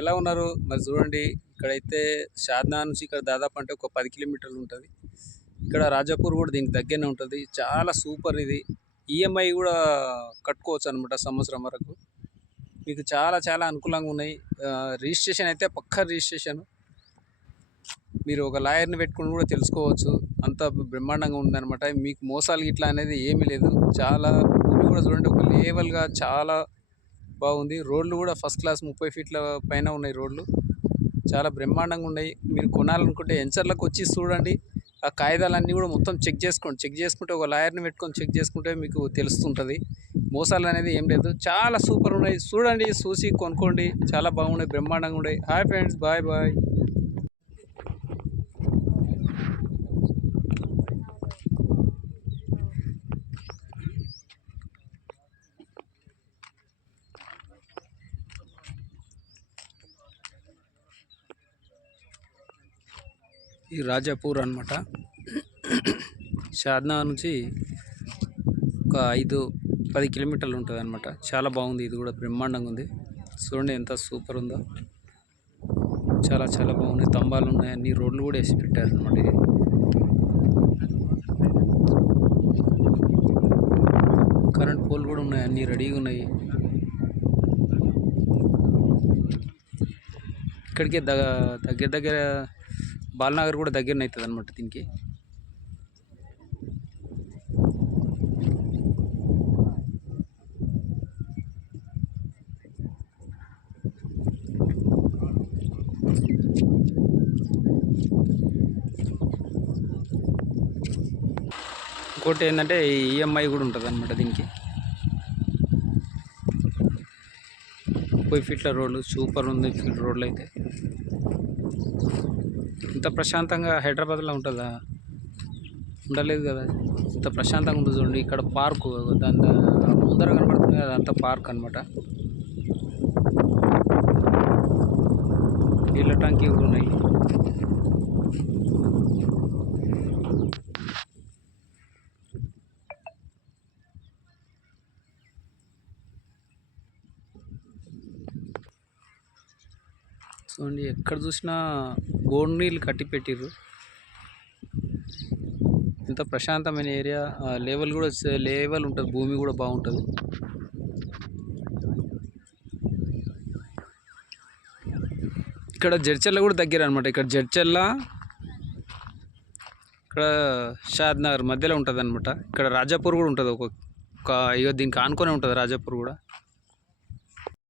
ఎలా ఉన్నారు? మరి చూడండి, ఇక్కడైతే షాద్‌నగర్ నుంచి ఇక్కడ దాదాపు అంటే ఒక 10 కిలోమీటర్లు ఉంటది. ఇక్కడ రాజాపూర్ కూడా దీనికి దగ్గరనే ఉంటది. చాలా సూపర్ ఇది. ఈఎంఐ కూడా కట్టుకోవచ్చనమాట సంవత్సరం వరకు. మీకు చాలా చాలా అనుకూలంగా ఉన్నాయి. రిజిస్ట్రేషన్ అయితే పక్కా రిజిస్ట్రేషన్. మీరు ఒక లాయర్‌ని పెట్టుకొని కూడా తెలుసుకోవచ్చు. అంత బ్రహ్మాండంగా ఉందనమాట. మీకు మోసాలు గిట్లా అనేది ఏమీ లేదు. చాలా భూమి కూడా చూడండి, ఒక లేవల్‌గా చాలా బాగుంది. రోడ్లు కూడా ఫస్ట్ క్లాస్ 30 ఫీట్ల పైన ఉన్నాయి రోడ్లు. చాలా బ్రహ్మాండంగా ఉన్నాయి. మీరు కొనాలనుకుంటే ఎన్చర్లకు వచ్చి చూడండి. ఆ కాగితాలన్నీ కూడా మొత్తం చెక్ చేసుకోండి. చెక్ చేసుకుంటే ఒక లాయర్‌ని పెట్టుకొని చెక్ చేసుకుంటే మీకు తెలుస్తుంటది. మోసాలు అనేది ఏం లేదు. చాలా సూపర్ ఉన్నాయి. చూడండి, చూసి కొనుక్కోండి. చాలా బాగున్నాయి, బ్రహ్మాండంగా ఉన్నాయి. Hi friends, bye bye. ఈ రాజాపూర్ అనమాట. షాద్‌నగర్ నుంచి ఒక 5-10 కిలోమీటర్లు ఉంటుంది అనమాట. చాలా బాగుంది. ఇది కూడా బ్రహ్మాండంగా ఉంది. చూడండి ఎంత సూపర్ ఉందో. చాలా చాలా బాగున్నాయి. స్తంభాలు ఉన్నాయి, అన్ని రోడ్లు కూడా వేసి పెట్టారు అనమాట. ఇది కరెంట్ పోల్ కూడా ఉన్నాయి, అన్ని రెడీగా ఉన్నాయి. ఇక్కడికి దగ్గర దగ్గర బాలనగర్ కూడా దగ్గరనే అవుతుంది అనమాట దీనికి. ఇంకోటి ఏంటంటే ఈఎంఐ కూడా ఉంటుంది అనమాట దీనికి. 30 ఫీట్ల రోడ్లు సూపర్ ఉంది. రోడ్లు అయితే ఇంత ప్రశాంతంగా హైదరాబాద్లో ఉంటుందా? ఉండలేదు కదా. ఇంత ప్రశాంతంగా ఉంటుంది చూడండి. ఇక్కడ పార్కు, దాని ముందర కనబడుతుంది కదా, అదంతా పార్క్ అనమాట. నీళ్ళ ట్యాంకీ కూడా ఉన్నాయి. చూడండి, ఎక్కడ చూసినా బోర్ నీళ్ళు కట్టి పెట్టిర్రు. ఇంత ప్రశాంతమైన ఏరియా. లెవెల్ కూడా లెవెల్ ఉంటుంది, భూమి కూడా బాగుంటుంది. ఇక్కడ జడ్చర్ల కూడా దగ్గర అనమాట. ఇక్కడ జడ్చర్ల, ఇక్కడ షాద్‌నగర్ మధ్యలో ఉంటుంది అనమాట. ఇక్కడ రాజాపూర్ కూడా ఉంటుంది. ఒక దీనికి ఆనుకొని ఉంటుంది రాజాపూర్ కూడా.